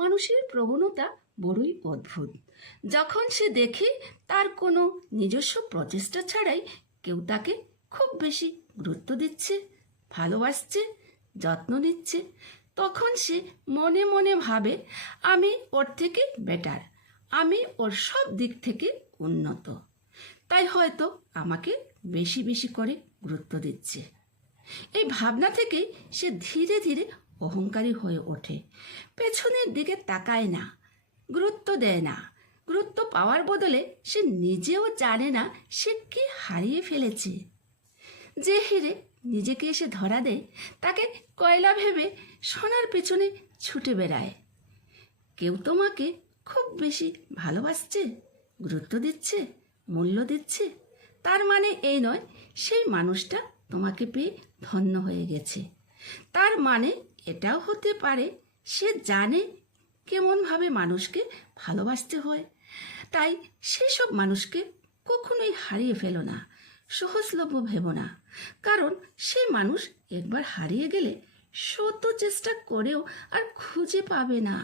মানুষের প্রবণতা বড়ই অদ্ভুত। যখন সে দেখে তার কোনো নিজস্ব প্রচেষ্টা ছাড়াই কেউ তাকে খুব বেশি গুরুত্ব দিচ্ছে, ভালোবাসছে, যত্ন নিচ্ছে, তখন সে মনে মনে ভাবে আমি ওর থেকে বেটার, আমি ওর সব দিক থেকে উন্নত, তাই হয়তো আমাকে বেশি বেশি করে গুরুত্ব দিচ্ছে। এই ভাবনা থেকেই সে ধীরে ধীরে অহংকারী হয়ে ওঠে। পেছনের দিকে তাকায় না, গুরুত্ব দেয় না। গুরুত্ব পাওয়ার বদলে সে নিজেও জানে না সে কি হারিয়ে ফেলেছে। যে হিরে নিজেকে এসে ধরা দেয় তাকে কয়লা ভেবে সোনার পেছনে ছুটে বেড়ায়। কেউ তোমাকে খুব বেশি ভালোবাসছে, গুরুত্ব দিচ্ছে, মূল্য দিচ্ছে, তার মানে এই নয় সেই মানুষটা তোমাকে পেয়ে ধন্য হয়ে গেছে। তার মানে এটাও হতে পারে সে জানে কেমনভাবে মানুষকে ভালোবাসতে হয়। তাই সেসব মানুষকে কখনোই হারিয়ে ফেলো না, সহজলভ্য ভেবো না। কারণ সেই মানুষ একবার হারিয়ে গেলে শত চেষ্টা করেও আর খুঁজে পাবে না।